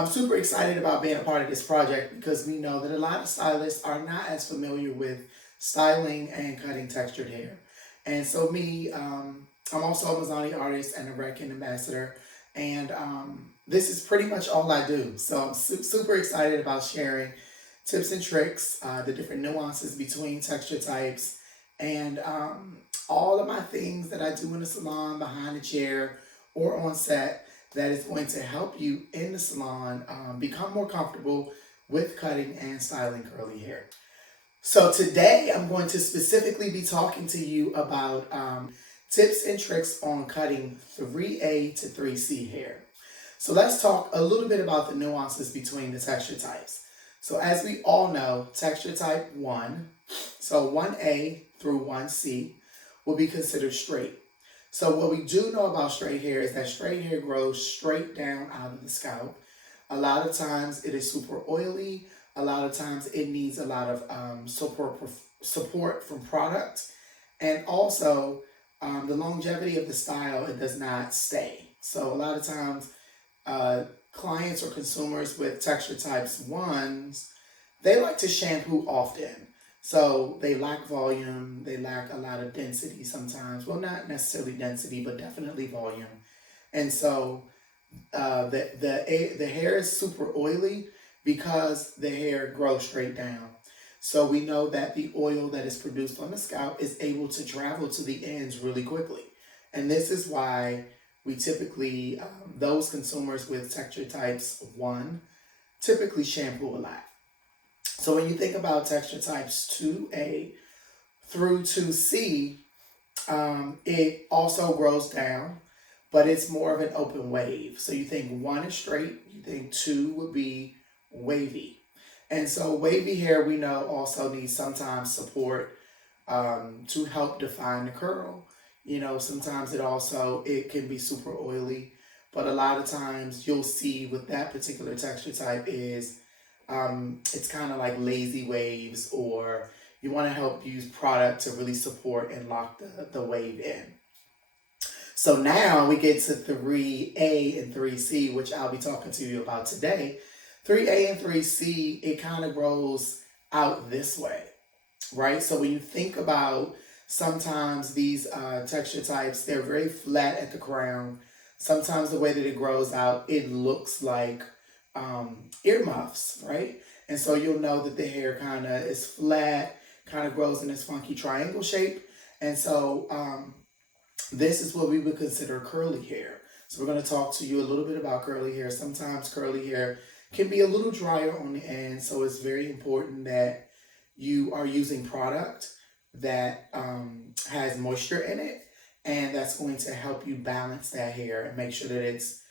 I'm super excited about being a part of this project because we know that a lot of stylists are not as familiar with styling and cutting textured hair. And so I'm also a Amazoni artist and a American ambassador. And this is pretty much all I do. So I'm super excited about sharing tips and tricks, the different nuances between texture types, and all of my things that I do in the salon, behind the chair, or on set that is going to help you in the salon become more comfortable with cutting and styling curly hair. So today I'm going to specifically be talking to you about tips and tricks on cutting 3A to 3C hair. So let's talk a little bit about the nuances between the texture types. So as we all know, texture type 1, so 1A through 1C, will be considered straight. So what we do know about straight hair is that straight hair grows straight down out of the scalp. A lot of times it is super oily. A lot of times it needs a lot of support from product. And also the longevity of the style, it does not stay. So a lot of times clients or consumers with texture types 1s, they like to shampoo often. So they lack volume, they lack a lot of density sometimes. Well, not necessarily density, but definitely volume. And so the hair is super oily because the hair grows straight down. So we know that the oil that is produced on the scalp is able to travel to the ends really quickly. And this is why we typically, those consumers with texture types 1, typically shampoo a lot. So when you think about texture types 2A through 2C, it also grows down, but it's more of an open wave. So you think 1 is straight, you think 2 would be wavy. And so wavy hair, we know, also needs sometimes support to help define the curl. You know, sometimes it can be super oily, but a lot of times you'll see with that particular texture type is it's kind of like lazy waves, or you want to help use product to really support and lock the wave in. So now we get to 3A and 3C, which I'll be talking to you about today. 3A and 3C, it kind of grows out this way, right? So when you think about sometimes these texture types, they're very flat at the crown. Sometimes the way that it grows out, it looks like earmuffs, right? And so you'll know that the hair kind of is flat, kind of grows in this funky triangle shape. And so this is what we would consider curly hair. So we're going to talk to you a little bit about curly hair. Sometimes curly hair can be a little drier on the end, so it's very important that you are using product that has moisture in it, and that's going to help you balance that hair and make sure that it's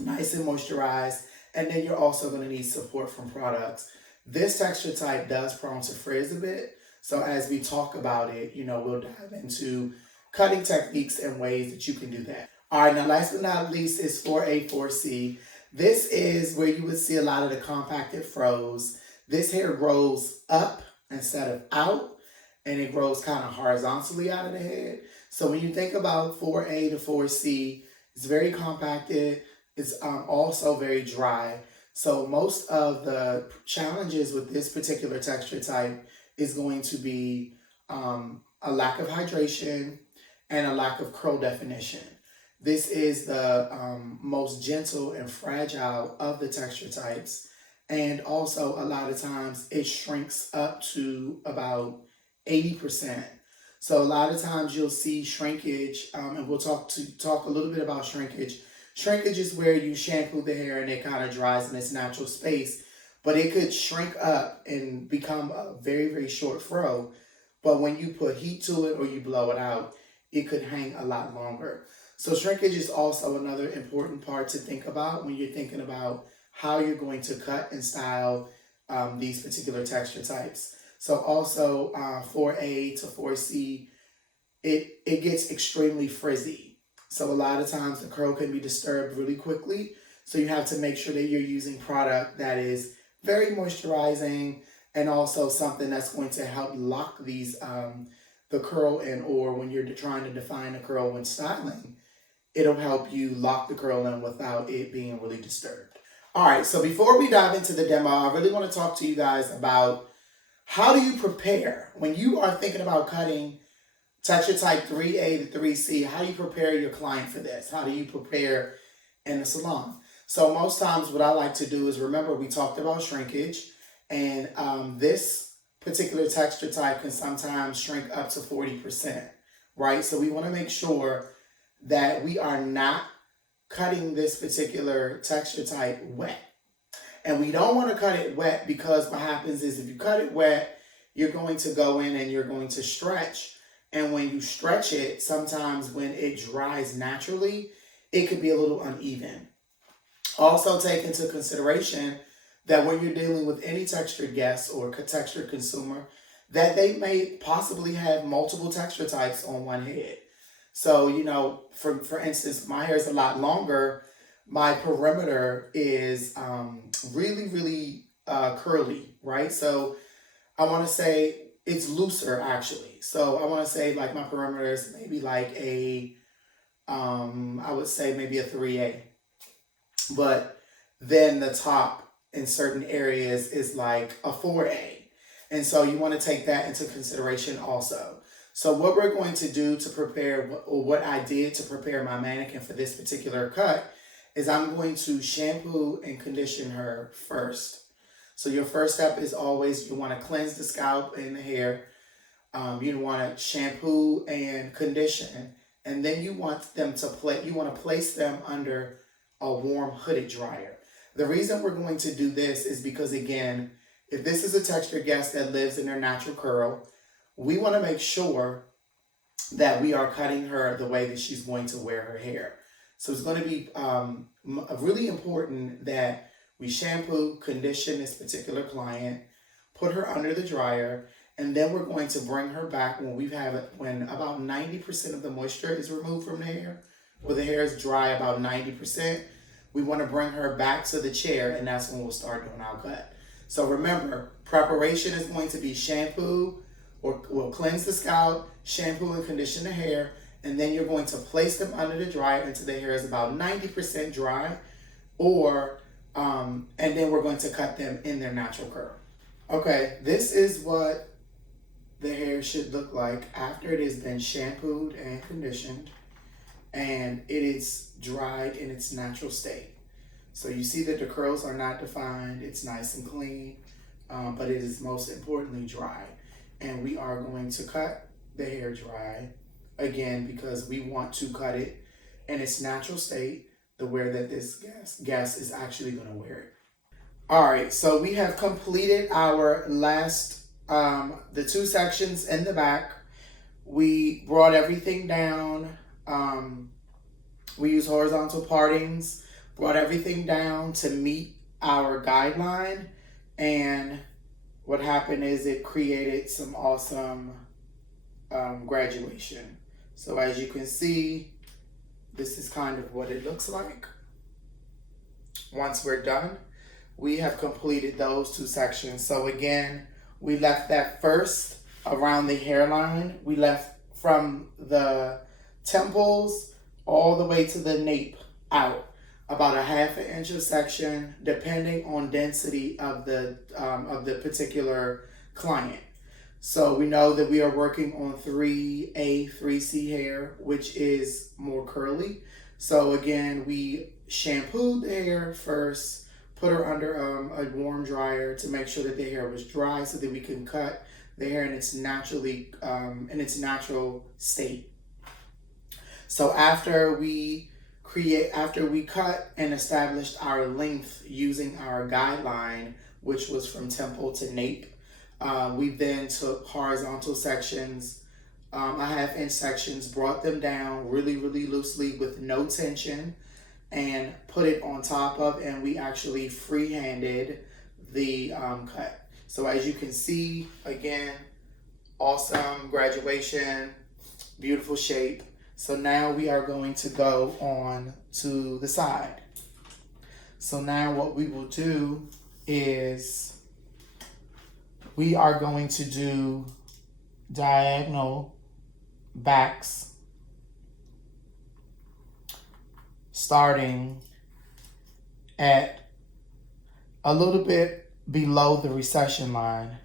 nice and moisturized. And then you're also going to need support from products. This texture type does prone to frizz a bit, so as we talk about it, you know, we'll dive into cutting techniques and ways that you can do that. All right, now last but not least is 4A, 4C. This is where you would see a lot of the compacted froze. This hair grows up instead of out, and it grows kind of horizontally out of the head. So when you think about 4A to 4C, it's very compacted. It's also very dry. So most of the challenges with this particular texture type is going to be a lack of hydration and a lack of curl definition. This is the most gentle and fragile of the texture types. And also a lot of times it shrinks up to about 80%. So a lot of times you'll see shrinkage, and we'll talk a little bit about shrinkage. Shrinkage is where you shampoo the hair and it kind of dries in its natural space, but it could shrink up and become a very, very short fro. But when you put heat to it or you blow it out, it could hang a lot longer. So shrinkage is also another important part to think about when you're thinking about how you're going to cut and style these particular texture types. So also 4A to 4C, it gets extremely frizzy. So a lot of times the curl can be disturbed really quickly. So you have to make sure that you're using product that is very moisturizing and also something that's going to help lock these the curl in, or when you're trying to define a curl when styling, it'll help you lock the curl in without it being really disturbed. All right, so before we dive into the demo, I really want to talk to you guys about how do you prepare when you are thinking about cutting texture type 3A to 3C. How do you prepare your client for this? How do you prepare in the salon? So most times what I like to do is, remember we talked about shrinkage, and this particular texture type can sometimes shrink up to 40%, right? So we want to make sure that we are not cutting this particular texture type wet. And we don't want to cut it wet, because what happens is if you cut it wet, you're going to go in and you're going to stretch. And when you stretch it, sometimes when it dries naturally, it could be a little uneven. Also take into consideration that when you're dealing with any textured guest or textured consumer, that they may possibly have multiple texture types on one head. So, you know, for instance, my hair is a lot longer. My perimeter is really, really curly, right? So I want to say it's looser, actually. So I want to say like my perimeter is maybe like a, I would say maybe a 3A. But then the top in certain areas is like a 4A. And so you want to take that into consideration also. So what we're going to do to prepare, or what I did to prepare my mannequin for this particular cut, is I'm going to shampoo and condition her first. So your first step is always, you want to cleanse the scalp and the hair. You want to shampoo and condition, and then you want them to place them under a warm hooded dryer. The reason we're going to do this is because, again, if this is a textured guest that lives in their natural curl, we want to make sure that we are cutting her the way that she's going to wear her hair. So it's going to be really important that we shampoo, condition this particular client, put her under the dryer, and then we're going to bring her back when about 90% of the moisture is removed from the hair, where the hair is dry about 90%. We want to bring her back to the chair, and that's when we'll start doing our cut. So remember, preparation is going to be shampoo, or we'll cleanse the scalp, shampoo and condition the hair, and then you're going to place them under the dryer until the hair is about 90% dry, and then we're going to cut them in their natural curl. Okay, this is what the hair should look like after it has been shampooed and conditioned, and it is dried in its natural state. So you see that the curls are not defined, it's nice and clean, but it is most importantly dry. And we are going to cut the hair dry, again, because we want to cut it in its natural state, the way that this guest is actually going to wear it. All right, so we have completed our last, the two sections in the back. We brought everything down. We used horizontal partings, brought everything down to meet our guideline, and what happened is it created some awesome graduation. So as you can see, this is kind of what it looks like. Once we're done, we have completed those two sections. So again, we left that first around the hairline. We left from the temples all the way to the nape out, about a ½ inch of section, depending on density of the particular client. So we know that we are working on 3A, 3C hair, which is more curly. So again, we shampooed the hair first, put her under a warm dryer to make sure that the hair was dry, so that we can cut the hair in its natural state. So after we cut and established our length using our guideline, which was from temple to nape, we then took horizontal sections, a ½ inch sections, brought them down really, really loosely with no tension, and put it on top of, and we actually freehanded the cut. So as you can see, again, awesome graduation, beautiful shape. So now we are going to go on to the side. So now what we will do is we are going to do diagonal backs starting at a little bit below the recession line.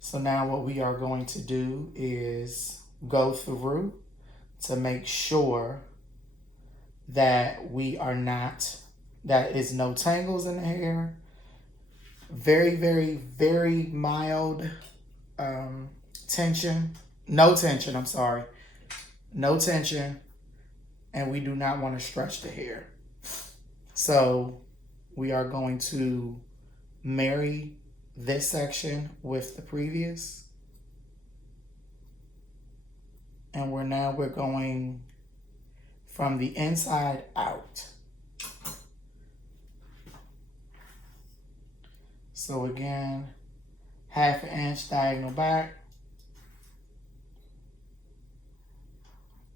So now what we are going to do is go through to make sure that we are not, that is no tangles in the hair. Very, very, very mild tension. No tension, I'm sorry. No tension. And we do not want to stretch the hair. So we are going to marry this section with the previous. And we're going from the inside out. So again, 1/2 inch diagonal back.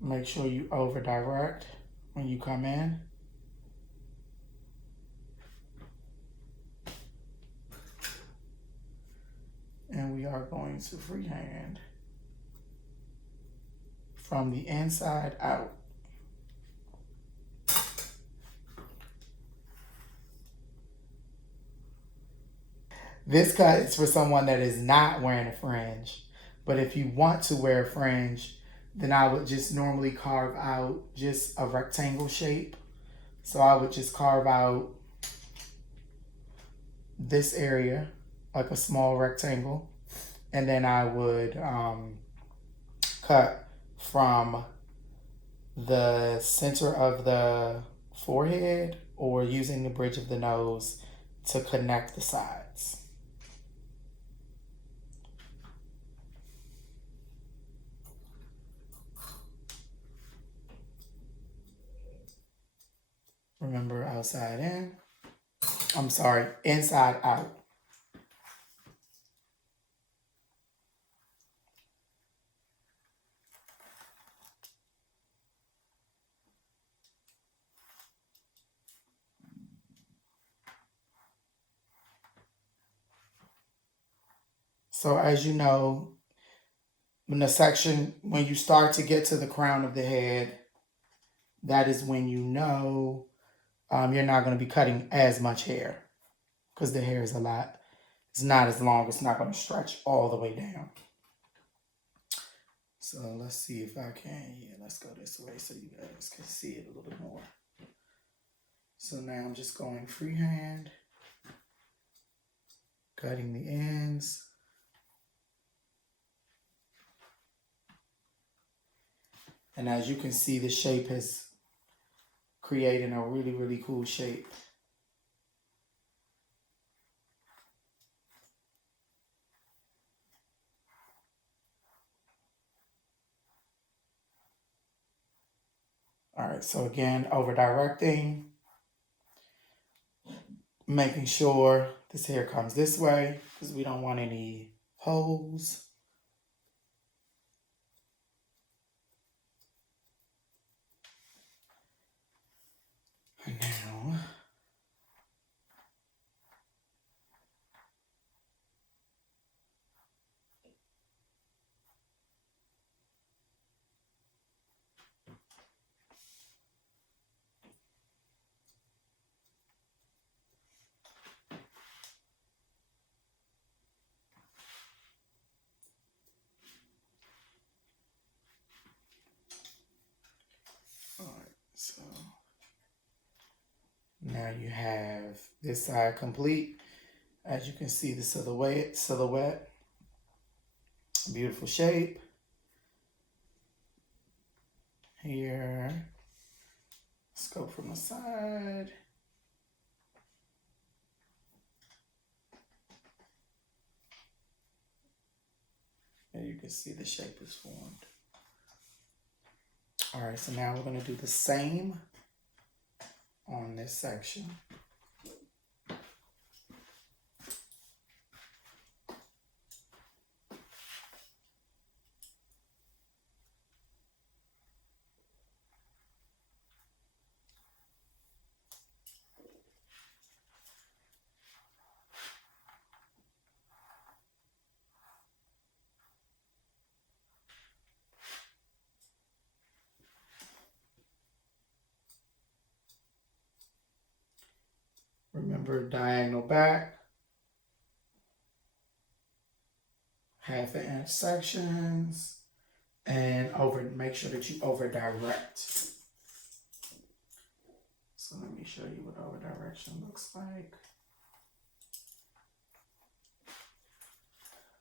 Make sure you over direct when you come in. And we are going to freehand from the inside out. This cut is for someone that is not wearing a fringe. But if you want to wear a fringe, then I would just normally carve out just a rectangle shape. So I would just carve out this area, like a small rectangle. And then I would cut from the center of the forehead or using the bridge of the nose to connect the sides. Remember, outside in. I'm sorry, inside out. So as you know, when you start to get to the crown of the head, that is when you know you're not going to be cutting as much hair because the hair is it's not as long, it's not going to stretch all the way down. So let's see if I can, let's go this way so you guys can see it a little bit more. So now I'm just going freehand, cutting the ends. And as you can see, the shape has created a really, really cool shape. All right, so again, over directing, making sure this hair comes this way because we don't want any holes. And now, so now you have this side complete. As you can see, the silhouette, beautiful shape. Here, let's go from the side. And you can see the shape is formed. All right, so now we're going to do the same on this section. Remember, diagonal back, 1/2 inch sections, and make sure that you over direct. So let me show you what over direction looks like.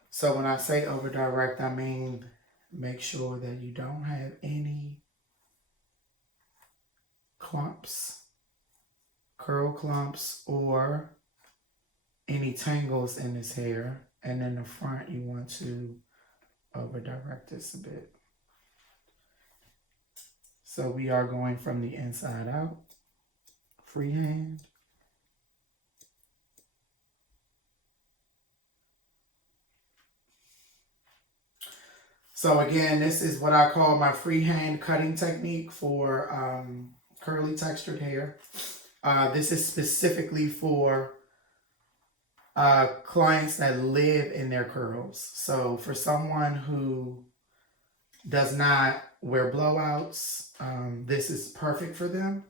So when I say over direct, I mean make sure that you don't have any clumps, curl clumps, or any tangles in this hair. And in the front, you want to over direct this a bit. So we are going from the inside out, freehand. So again, this is what I call my freehand cutting technique for curly textured hair. This is specifically for clients that live in their curls. So for someone who does not wear blowouts, this is perfect for them.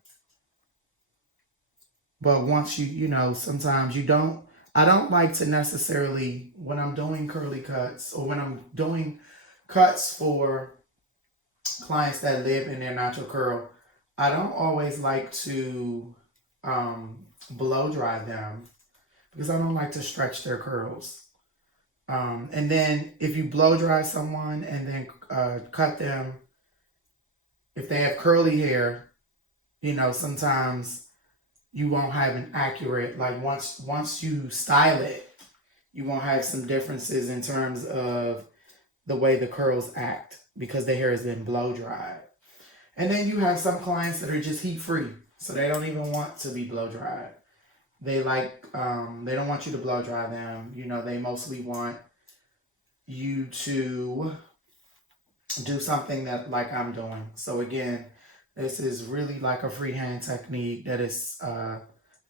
But once you know, sometimes I don't like to necessarily, when I'm doing curly cuts or when I'm doing cuts for clients that live in their natural curl, I don't always like to blow dry them because I don't like to stretch their curls. And then if you blow dry someone and then cut them, if they have curly hair, you know, sometimes you won't have an accurate, like once you style it, you won't have some differences in terms of the way the curls act because the hair has been blow dried. And then you have some clients that are just heat free, so they don't even want to be blow dried. They they don't want you to blow dry them. You know, they mostly want you to do something that like I'm doing. So again, this is really like a freehand technique that is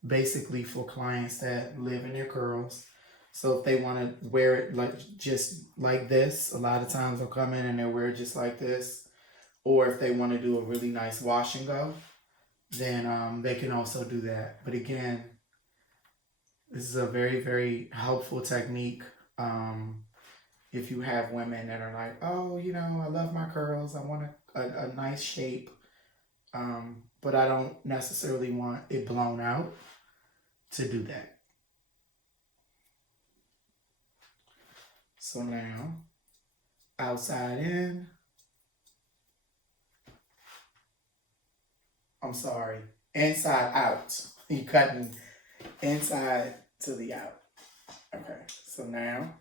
basically for clients that live in their curls. So if they want to wear it like just like this, a lot of times they'll come in and they'll wear it just like this. Or if they want to do a really nice wash and go, then they can also do that. But again, this is a very, very helpful technique. If you have women that are like, oh, you know, I love my curls, I want a nice shape, but I don't necessarily want it blown out, to do that. So now, outside in, I'm sorry, inside out. You're cutting inside to the out. Okay, so now,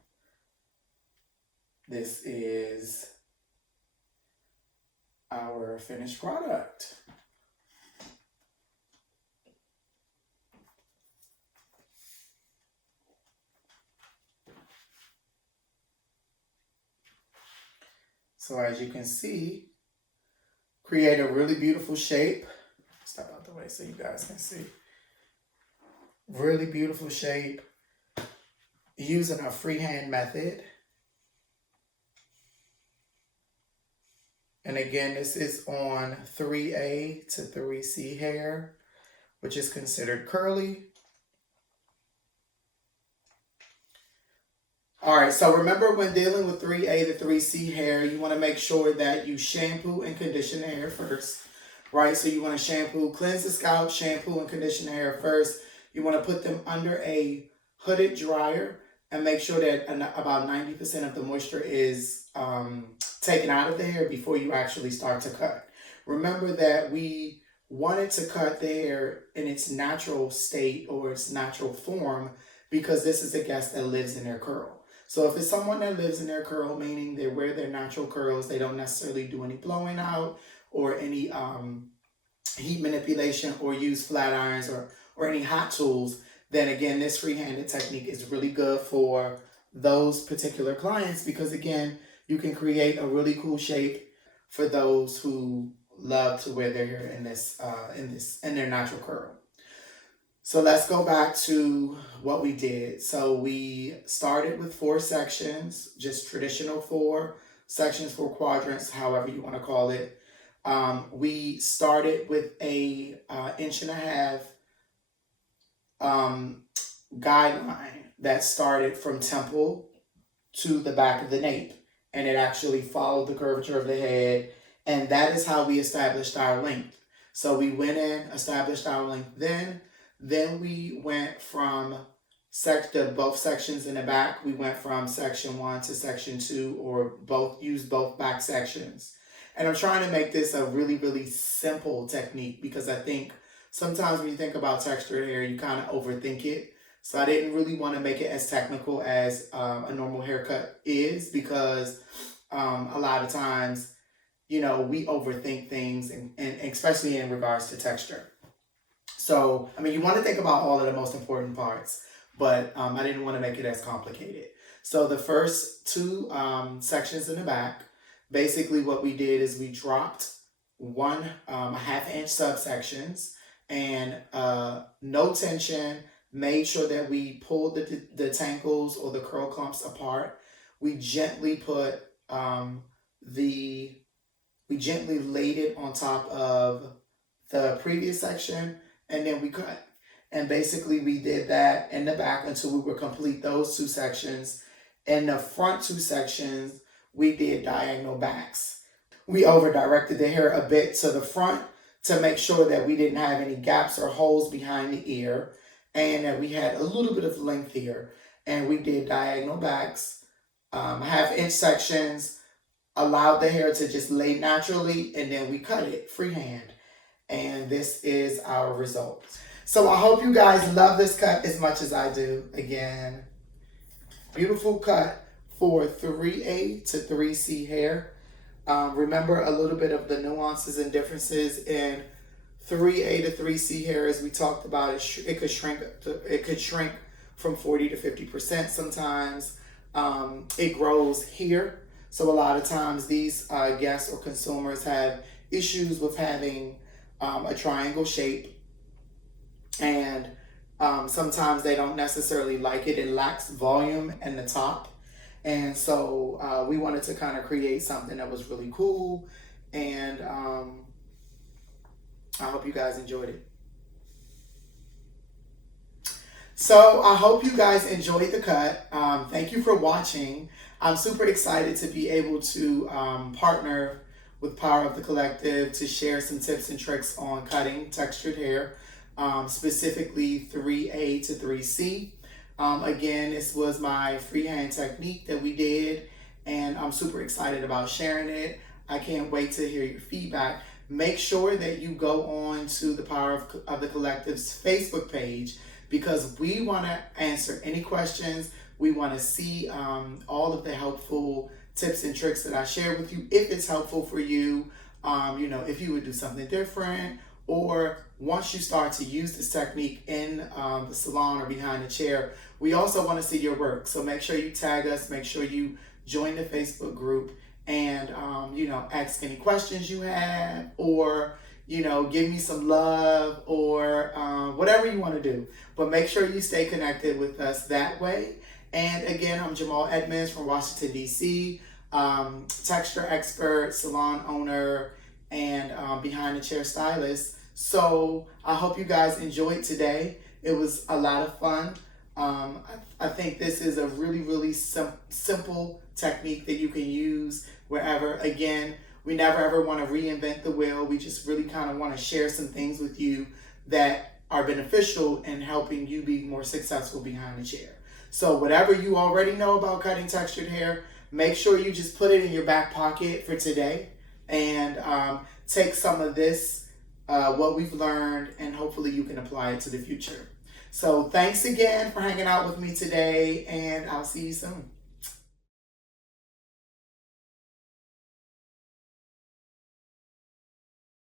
this is our finished product. So as you can see, create a really beautiful shape. Step out the way so you guys can see. Really beautiful shape using a freehand method. And again, this is on 3A to 3C hair, which is considered curly. All right, so remember when dealing with 3A to 3C hair, you want to make sure that you shampoo and condition the hair first, right? So you want to shampoo, cleanse the scalp, shampoo and condition the hair first. You want to put them under a hooded dryer and make sure that about 90% of the moisture is taken out of the hair before you actually start to cut. Remember that we wanted to cut the hair in its natural state or its natural form because this is a guest that lives in their curl. So if it's someone that lives in their curl, meaning they wear their natural curls, they don't necessarily do any blowing out or any heat manipulation or use flat irons or any hot tools, then again, this free-handed technique is really good for those particular clients because again, you can create a really cool shape for those who love to wear their hair in their natural curl. So let's go back to what we did. So we started with 4 sections, just traditional 4 sections, 4 quadrants, however you want to call it. We started with a 1.5 um, guideline that started from temple to the back of the nape, and it actually followed the curvature of the head, and that is how we established our length. So we went in, established our length, then we went from both sections in the back. We went from section 1 to section 2, or used both back sections. And I'm trying to make this a really, really simple technique, because I think sometimes when you think about textured hair, you kind of overthink it. So I didn't really want to make it as technical as a normal haircut is, because a lot of times, we overthink things, and especially in regards to texture. So, you want to think about all of the most important parts, but I didn't want to make it as complicated. So the first two sections in the back, basically what we did is we dropped one half-inch subsections, and no tension, made sure that we pulled the tangles or the curl clumps apart. We gently laid it on top of the previous section, and then we cut. And basically we did that in the back until we were complete those two sections. In the front two sections, we did diagonal backs. We over directed the hair a bit to the front to make sure that we didn't have any gaps or holes behind the ear, and that we had a little bit of length here. And we did diagonal backs, half-inch sections, allowed the hair to just lay naturally, and then we cut it freehand. And this is our result. So I hope you guys love this cut as much as I do. Again, beautiful cut for 3A to 3C hair. Remember a little bit of the nuances and differences in 3A to 3C hair, as we talked about. It could shrink from 40 to 50% sometimes. It grows here. So a lot of times these guests or consumers have issues with having a triangle shape, and sometimes they don't necessarily like it. It lacks volume in the top, and so we wanted to kind of create something that was really cool, and I hope you guys enjoyed it. So I hope you guys enjoyed the cut. Thank you for watching. I'm super excited to be able to partner with Power of the Collective to share some tips and tricks on cutting textured hair, specifically 3A to 3C. Again, this was my freehand technique that we did, and I'm super excited about sharing it. I can't wait to hear your feedback. Make sure that you go on to the Power of the Collective's Facebook page, because we want to answer any questions. We want to see all of the helpful tips and tricks that I share with you, if it's helpful for you, if you would do something different, or once you start to use this technique in the salon or behind the chair. We also want to see your work. So make sure you tag us, make sure you join the Facebook group, and ask any questions you have, or give me some love, or whatever you want to do. But make sure you stay connected with us that way. And again, I'm Jamal Edmonds from Washington, D.C., texture expert, salon owner, and behind the chair stylist. So I hope you guys enjoyed today. It was a lot of fun. I think this is a really, really simple technique that you can use wherever. Again, we never ever want to reinvent the wheel. We just really kind of want to share some things with you that are beneficial in helping you be more successful behind the chair. So whatever you already know about cutting textured hair, make sure you just put it in your back pocket for today, and take some of this, what we've learned, and hopefully you can apply it to the future. So thanks again for hanging out with me today, and I'll see you soon.